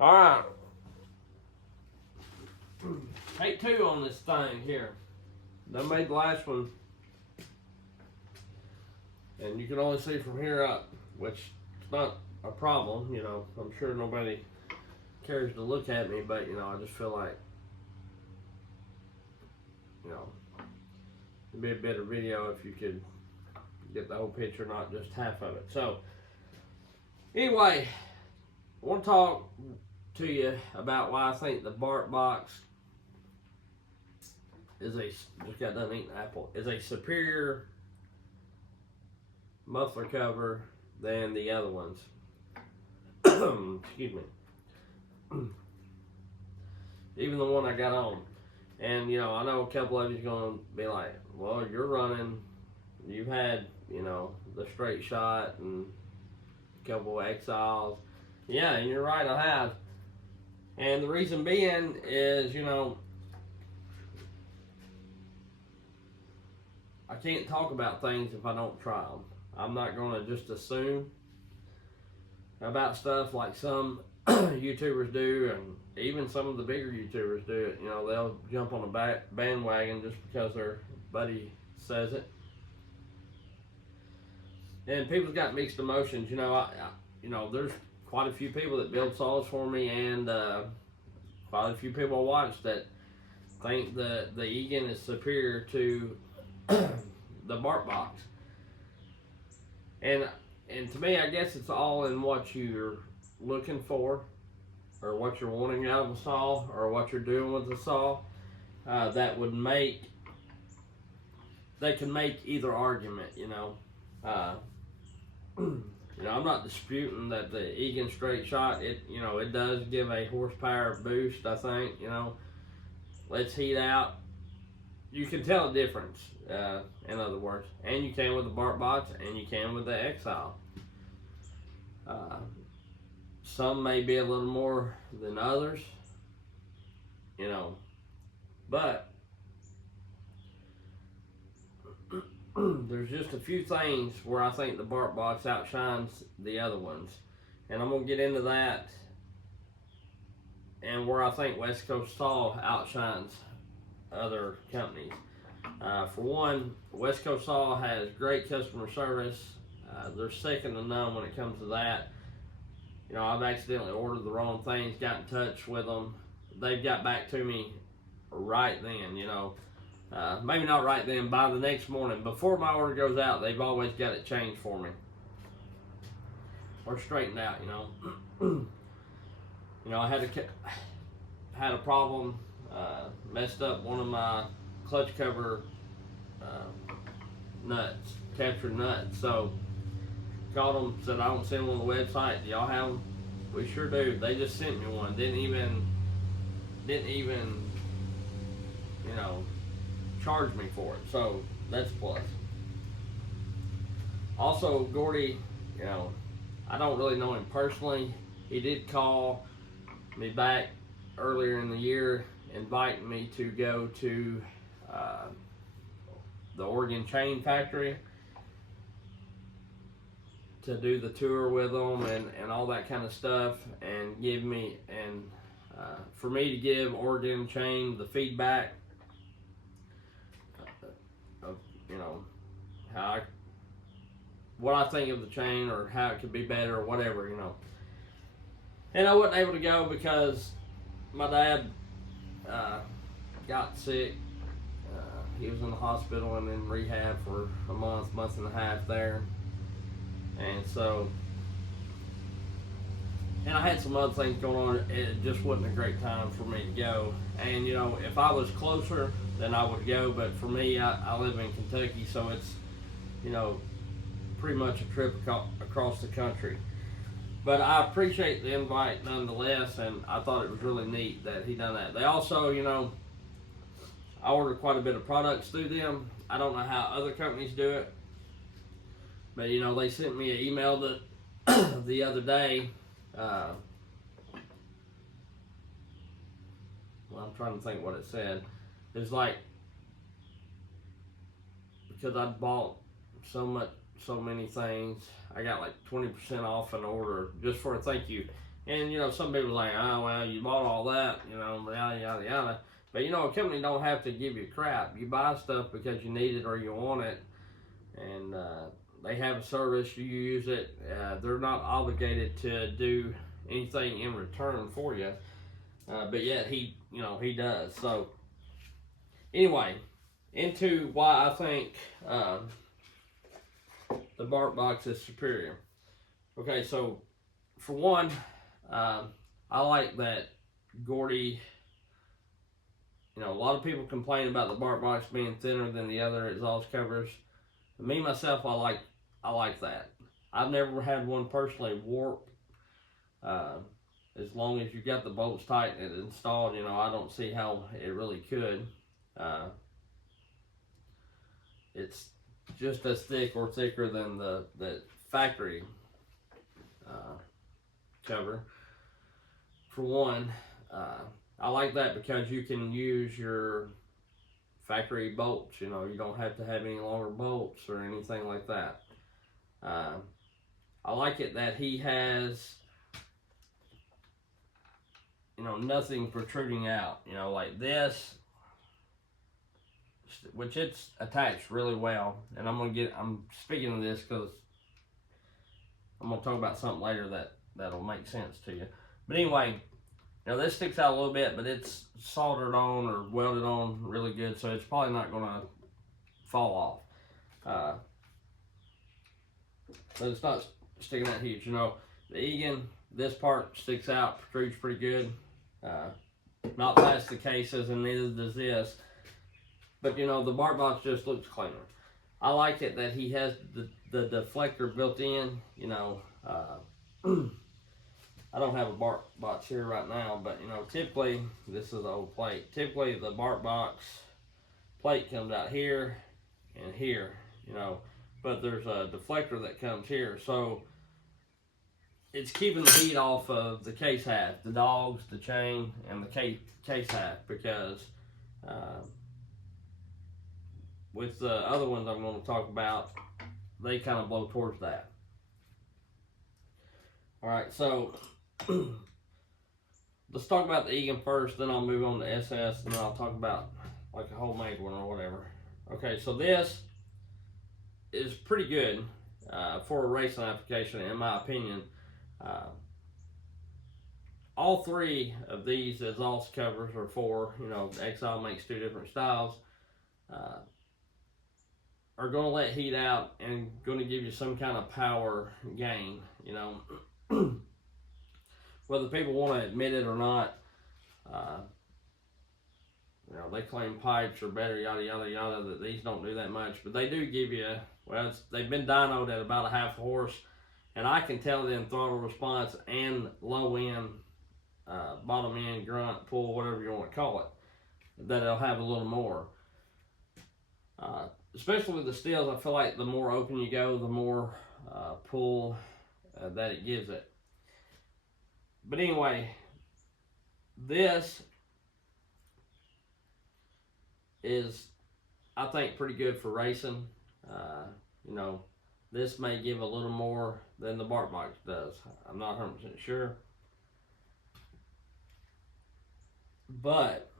All right. Take two on this thing here. They made the last one, and you can only see from here up, which is not a problem. You know, I'm sure nobody cares to look at me, but you know, I just feel like, you know, it'd be a better video if you could get the whole picture, not just half of it. So, anyway, I want to talk to you about why I think the BarkBox is just got done eating apple, is a superior muffler cover than the other ones. Excuse me. Even the one I got on. And, you know, I know a couple of you's going to be like, well, you're running, you've had, you know, the Straight Shot and a couple of Exiles. Yeah, and you're right, I have. And the reason being is, you know, I can't talk about things if I don't try them. I'm not going to just assume about stuff like some YouTubers do, and even some of the bigger YouTubers do it. You know, they'll jump on a bandwagon just because their buddy says it. And people's got mixed emotions. You know, you know, there's quite a few people that build saws for me, and quite a few people I watch that think the Egan is superior to the BarkBox. And to me, I guess it's all in what you're looking for, or what you're wanting out of a saw, or what you're doing with the saw. That would make, they can make either argument. You know, you know, I'm not disputing that the Egan Straight Shot, you know, it does give a horsepower boost. I think, you know, lets heat out. You can tell the difference, in other words, and you can with the BarkBox, and you can with the Exile. Some may be a little more than others, you know, but there's just a few things where I think the BarkBox outshines the other ones, and I'm gonna get into that, and where I think West Coast Saw outshines other companies. For one, West Coast Saw has great customer service. They're second to none when it comes to that. You know, I've accidentally ordered the wrong things, got in touch with them. They've got back to me right then, you know. Maybe not right then, by the next morning. Before my order goes out, they've always got it changed for me. Or straightened out, you know. You know, I had a problem, messed up one of my clutch cover nuts, captured nuts. So called them, said I don't send them on the website. Do y'all have them? We sure do. They just sent me one. Didn't even, you know, charge me for it. So that's a plus. Also, Gordy, you know, I don't really know him personally. He did call me back earlier in the year, inviting me to go to the Oregon Chain Factory to do the tour with them and all that kind of stuff, and give me, and for me to give Oregon Chain the feedback of, you know, what I think of the chain, or how it could be better, or whatever, you know. And I wasn't able to go because my dad got sick. He was in the hospital and in rehab for a month and a half there. And so, and I had some other things going on. It just wasn't a great time for me to go. And, you know, if I was closer, then I would go. But for me, I live in Kentucky, so it's, you know, pretty much a trip across the country. But I appreciate the invite nonetheless, and I thought it was really neat that he done that. They also, you know, I ordered quite a bit of products through them. I don't know how other companies do it, but, you know, they sent me an email that the other day. Well, I'm trying to think what it said. It's like, because I bought so many things, I got like 20% off an order just for a thank you. And, you know, some people like, oh, well, you bought all that, you know, yada, yada, yada. But, you know, a company don't have to give you crap. You buy stuff because you need it or you want it. And they have a service, you use it. They're not obligated to do anything in return for you. But yet he, you know, he does. So, anyway, into why I think the BarkBox is superior. Okay, so for one, I like that Gordy. You know, a lot of people complain about the BarkBox being thinner than the other exhaust covers. Me myself, I like that. I've never had one personally warp. As long as you got the bolts tight and installed, you know, I don't see how it really could. It's just as thick or thicker than the factory cover. For one, I like that because you can use your factory bolts. You know, you don't have to have any longer bolts or anything like that. I like it that he has, you know, nothing protruding out. You know, like this, which it's attached really well. And I'm speaking of this because I'm gonna talk about something later that'll make sense to you. But anyway, you know, this sticks out a little bit, but it's soldered on or welded on really good, so it's probably not gonna fall off. But it's not sticking out huge. You know, the Egan, this part sticks out, protrudes pretty good. Not past the cases, and neither does this. But, you know, the BarkBox just looks cleaner. I like it that he has the deflector built in. You know, I don't have a BarkBox here right now, but, you know, typically, this is the old plate. Typically, the BarkBox plate comes out here and here, you know, but there's a deflector that comes here. So, it's keeping the heat off of the case half, the dogs, the chain, and the case half, because with the other ones I'm going to talk about, they kind of blow towards that. Alright, so let's talk about the Egan first, then I'll move on to SS, and then I'll talk about like a homemade one or whatever. Okay, so this is pretty good for a racing application, in my opinion. All three of these exhaust covers are for, you know, Exile makes two different styles, are going to let heat out and going to give you some kind of power gain, you know. Whether people want to admit it or not, you know, they claim pipes are better, yada, yada, yada, that these don't do that much. But they do give you, well, they've been dynoed at about a half horse. And I can tell them throttle response and low end, bottom end, grunt, pull, whatever you want to call it, that it'll have a little more. Especially with the steels, I feel like the more open you go, the more pull that it gives it. But anyway, this is, I think, pretty good for racing. You know, this may give a little more than the BarkBox does. I'm not 100% sure. But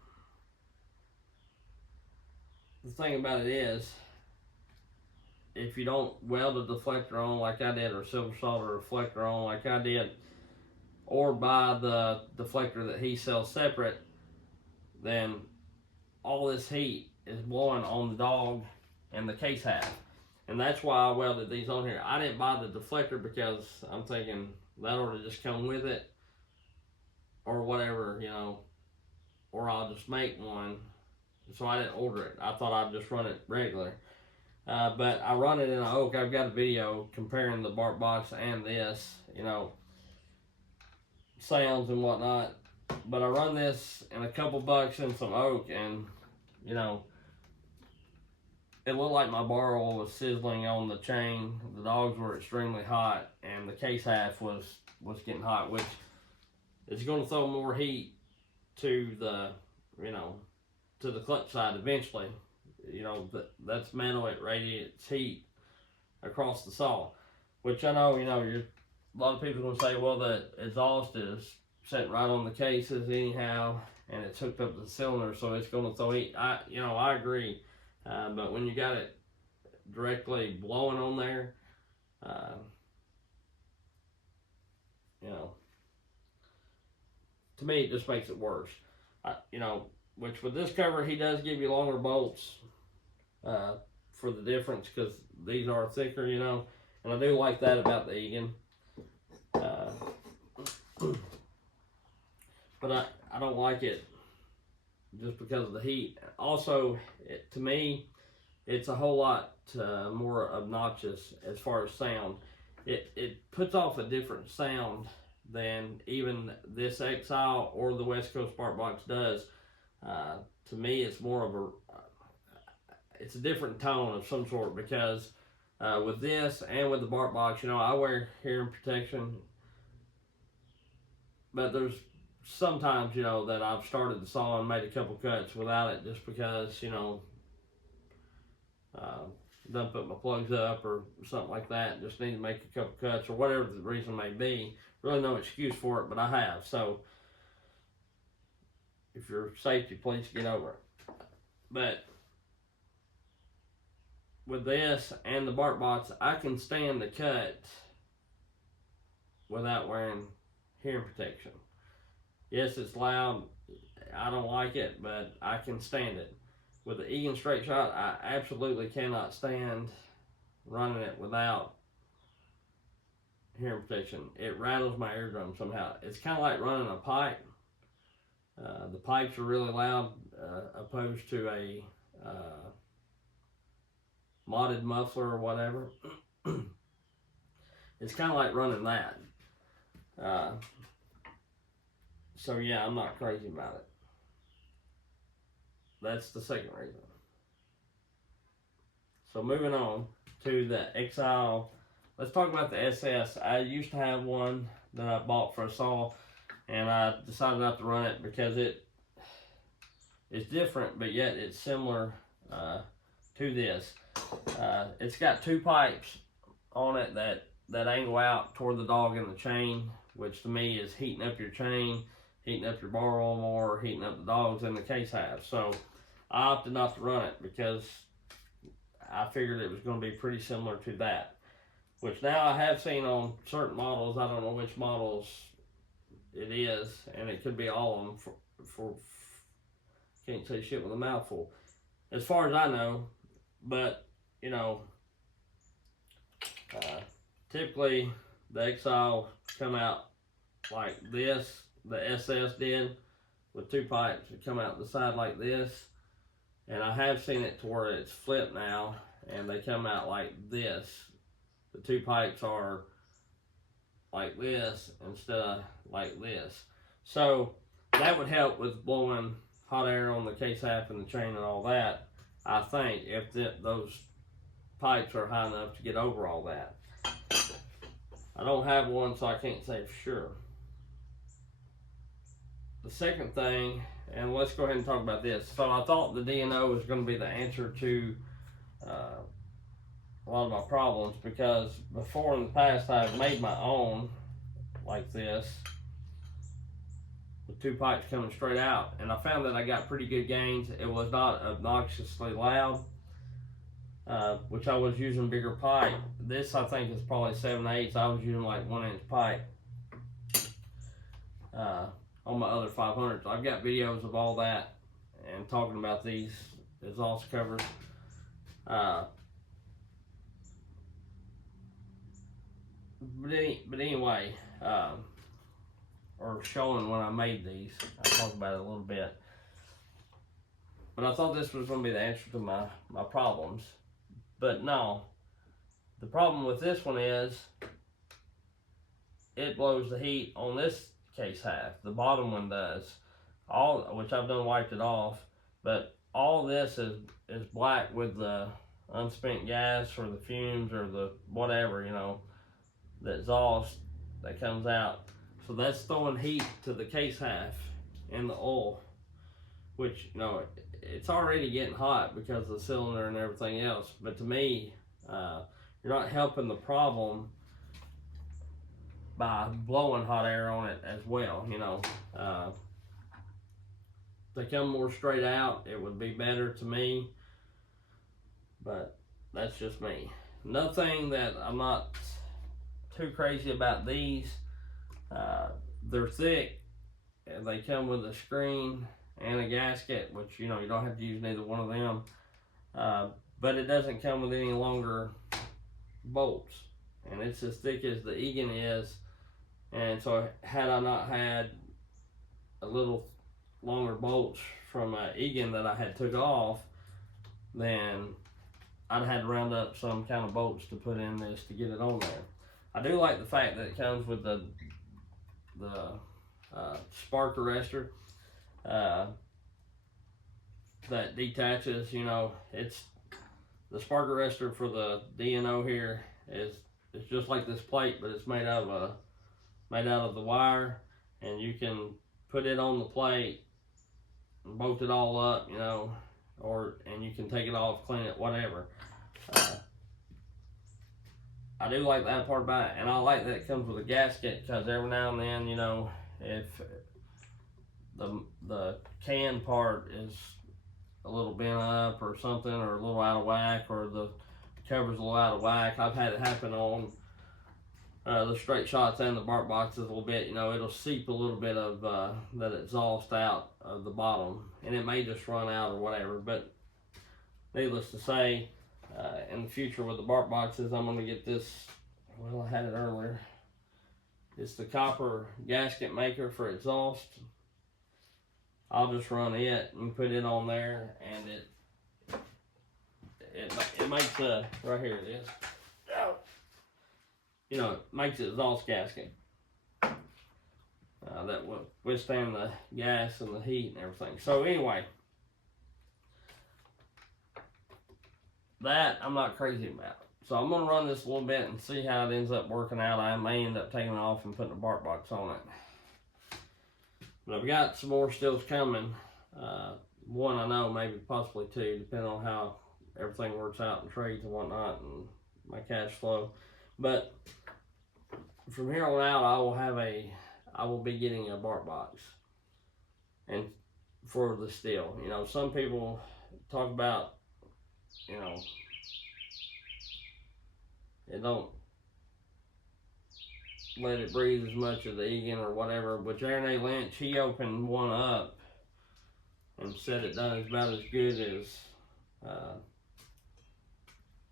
the thing about it is, if you don't weld a deflector on like I did, or silver solder a deflector on like I did, or buy the deflector that he sells separate, then all this heat is blowing on the dog and the case half. And that's why I welded these on here. I didn't buy the deflector because I'm thinking that ought to just come with it or whatever, you know, or I'll just make one. So I didn't order it. I thought I'd just run it regular. But I run it in an oak. I've got a video comparing the BarkBox and this, you know, sounds and whatnot. But I run this in a couple bucks in some oak, and, you know, it looked like my bar oil was sizzling on the chain. The dogs were extremely hot, and the case half was getting hot, which is going to throw more heat to the, you know, to the clutch side eventually. You know, that's metal, it radiates heat across the saw, which I know, you know, a lot of people are going to say, well, the exhaust is sitting right on the cases anyhow, and it's hooked up to the cylinder, so it's going to throw heat. I agree, but when you got it directly blowing on there, to me it just makes it worse. Which with this cover, he does give you longer bolts for the difference, because these are thicker, and I do like that about the Egan. But I don't like it just because of the heat. Also, to me, it's a whole lot more obnoxious as far as sound. It puts off a different sound than even this Exile or the West Coast Bark Box does. To me, it's more of it's a different tone of some sort, because with this and with the Bark Box, I wear hearing protection, but there's sometimes, that I've started the saw and made a couple cuts without it, just because, done put my plugs up or something like that, just need to make a couple cuts or whatever the reason may be. Really no excuse for it, but I have. So if you're safety, please get over it. But with this and the Bark Box, I can stand the cut without wearing hearing protection. Yes, it's loud. I don't like it, but I can stand it. With the Egan Straight Shot, I absolutely cannot stand running it without hearing protection. It rattles my eardrum somehow. It's kind of like running a pipe. The pipes are really loud, opposed to a modded muffler or whatever. It's kind of like running that. So yeah, I'm not crazy about it. That's the second reason. So moving on to the Exile. Let's talk about the SS. I used to have one that I bought for a saw, and I decided not to run it because it's different, but yet it's similar to this. It's got two pipes on it that angle out toward the dog in the chain, which to me is heating up your chain, heating up your bar roll more, heating up the dogs in the case half. So I opted not to run it because I figured it was going to be pretty similar to that, which now I have seen on certain models. I don't know which models it is, and it could be all of them for can't say shit with a mouthful, as far as I know. But typically the Exile come out like this. The SS did, with two pipes that come out the side like this, and I have seen it to where it's flipped now, and they come out like this. The two pipes are like this instead of like this. So that would help with blowing hot air on the case half and the chain and all that, I think, if those pipes are high enough to get over all that. I don't have one, so I can't say for sure. The second thing, and let's go ahead and talk about this. So I thought the D&O was going to be the answer to a lot of my problems, because before in the past I've made my own like this with two pipes coming straight out, and I found that I got pretty good gains. It was not obnoxiously loud, which I was using bigger pipe. This I think is probably 7/8. I was using like 1-inch pipe on my other 500s. I've got videos of all that and talking about these exhaust covers. But anyway, or showing when I made these, I'll talk about it a little bit. But I thought this was going to be the answer to my problems. But no, the problem with this one is it blows the heat on this case half. The bottom one does, which I've done wiped it off, but all this is black with the unspent gas or the fumes or the whatever, the exhaust that comes out. So that's throwing heat to the case half and the oil, which it's already getting hot because of the cylinder and everything else. But to me, you're not helping the problem by blowing hot air on it as well. They come more straight out, it would be better to me, but that's just me. Another thing that I'm not too crazy about these, they're thick and they come with a screen and a gasket, which you don't have to use neither one of them, but it doesn't come with any longer bolts, and it's as thick as the Egan is. And so had I not had a little longer bolts from Egan that I had took off, then I'd had to round up some kind of bolts to put in this to get it on there. I do like the fact that it comes with the spark arrestor that detaches. It's the spark arrestor for the DNO here is it's just like this plate, but it's made out of the wire, and you can put it on the plate and bolt it all up, and you can take it off, clean it, whatever. I do like that part about it, and I like that it comes with a gasket, because every now and then, if the can part is a little bent up or something, or a little out of whack, or the cover's a little out of whack, I've had it happen on the straight shots and the bark boxes a little bit. It'll seep a little bit of that exhaust out of the bottom, and it may just run out or whatever. But needless to say, in the future with the bark boxes, I'm going to get this. Well, I had it earlier. It's the copper gasket maker for exhaust. I'll just run it and put it on there, and it makes a, right here it is. It makes an exhaust gasket that will withstand the gas and the heat and everything. So anyway, that I'm not crazy about. So I'm going to run this a little bit and see how it ends up working out. I may end up taking it off and putting a bark box on it. But I've got some more stills coming. One I know, maybe possibly two, depending on how everything works out in trades and whatnot and my cash flow. But from here on out, I will be getting a bark box, and for the still. Some people talk about, it don't let it breathe as much as the Egan or whatever, but J&A Lynch, he opened one up and said it done about as good as,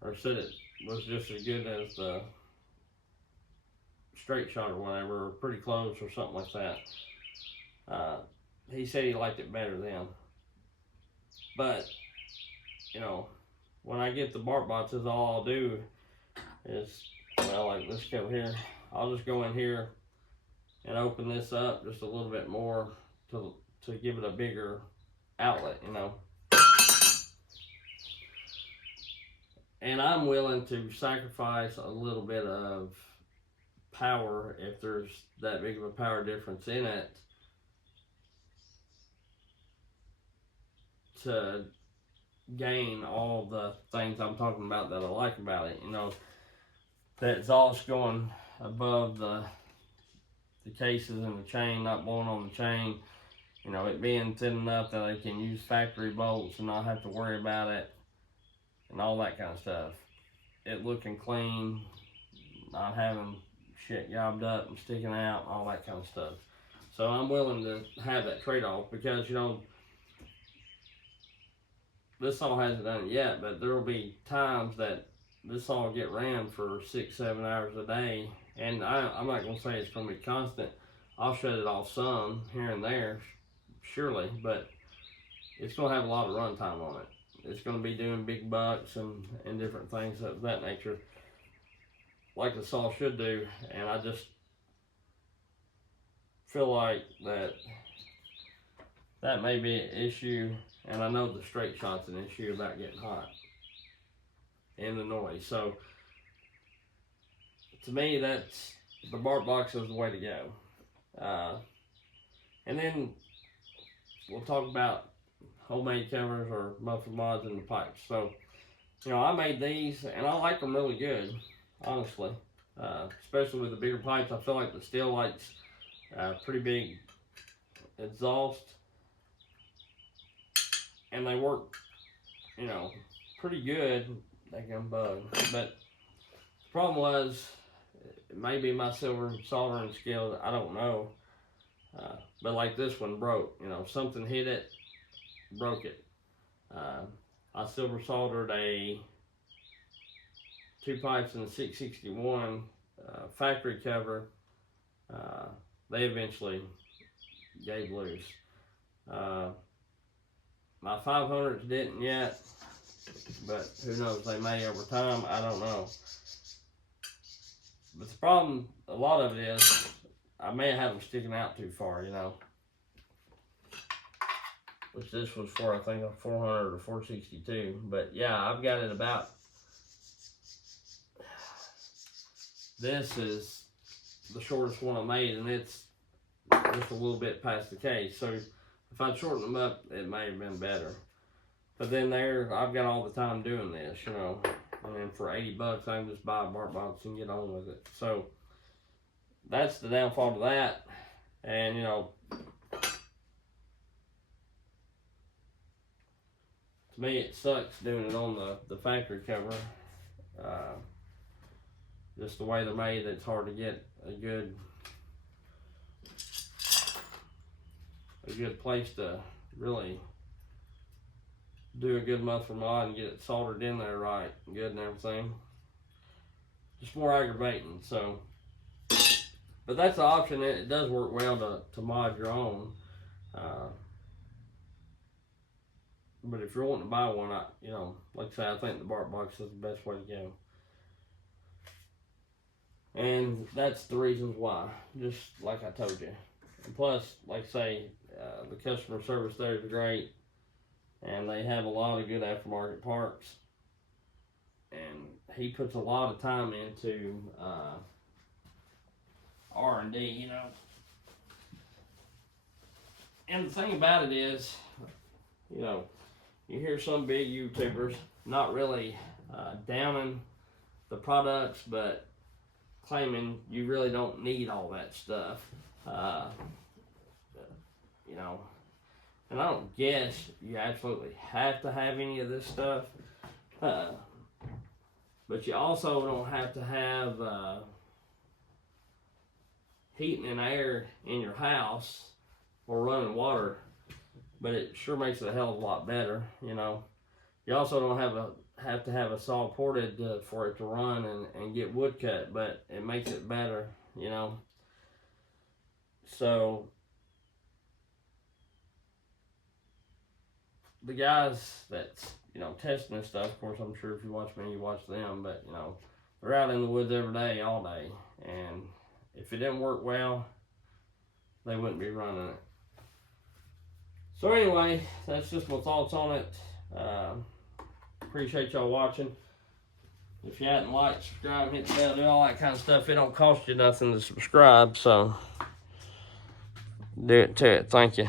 or said it was just as good as the straight shot or whatever, or pretty close or something like that. He said he liked it better then. But, when I get the bark boxes, all I'll do is, like this over here, I'll just go in here and open this up just a little bit more to give it a bigger outlet, And I'm willing to sacrifice a little bit of power if there's that big of a power difference in it to gain all the things I'm talking about that I like about it. The exhaust going above the cases and the chain, not blowing on the chain, it being thin enough that I can use factory bolts and not have to worry about it and all that kind of stuff. It looking clean, not having shit gobbed up and sticking out, all that kind of stuff. So I'm willing to have that trade-off, because this saw hasn't done it yet, but there will be times that this saw will get ran for 6-7 hours a day, and I'm not going to say it's going to be constant. I'll shut it off some here and there, surely, but it's going to have a lot of run time on it. It's going to be doing big bucks and different things of that nature, like the saw should do. And I just feel like that may be an issue, and I know the straight shot's an issue about getting hot and the noise. So to me, that's the bark box is the way to go. And then we'll talk about homemade covers or muffler mods in the pipes. So, I made these, and I like them really good, honestly. especially with the bigger pipes. I feel like the Steelites, pretty big exhaust, and they work, you know, pretty good. They can bug, but the problem was, it may be my silver soldering skill, I don't know. But like this one broke, you know, something hit it, broke it. I silver soldered two pipes in the 661 factory cover. They eventually gave loose. My 500s didn't yet, but who knows, they may over time, I don't know. But the problem, a lot of it is, I may have them sticking out too far, you know. Which this was for, I think, a 400 or 462. But yeah, I've got it about, this is the shortest one I made, and it's just a little bit past the case. So if I'd shortened them up, it may have been better. But then there, I've got all the time doing this, you know. And then for 80 bucks, I can just buy a bark box and get on with it. So that's the downfall to that. And, you know, to me, it sucks doing it on the factory cover. Just the way they're made, it's hard to get a good place to really do a good muffler mod and get it soldered in there right and good and everything. Just more aggravating. So, but that's the option. It does work well to mod your own. But if you're wanting to buy one, you know, like I say, I think the bark box is the best way to go. And that's the reasons why, just like I told you. And plus, like I say, the customer service there is great, and they have a lot of good aftermarket parts. And he puts a lot of time into R&D, you know. And the thing about it is, you know, you hear some big YouTubers not really downing the products, but claiming you really don't need all that stuff. You know, and I don't guess you absolutely have to have any of this stuff. But you also don't have to have heating and air in your house or running water, but it sure makes it a hell of a lot better, you know. You also don't have to have a saw ported for it to run and get wood cut, but it makes it better, you know. So the guys that's, you know, testing this stuff, of course, I'm sure if you watch me, you watch them, but, you know, they're out in the woods every day, all day, and if it didn't work well, they wouldn't be running it. So anyway, that's just my thoughts on it. Appreciate y'all watching. If you hadn't liked, subscribe, hit the bell, do all that kind of stuff, it don't cost you nothing to subscribe, so do it to it. Thank you.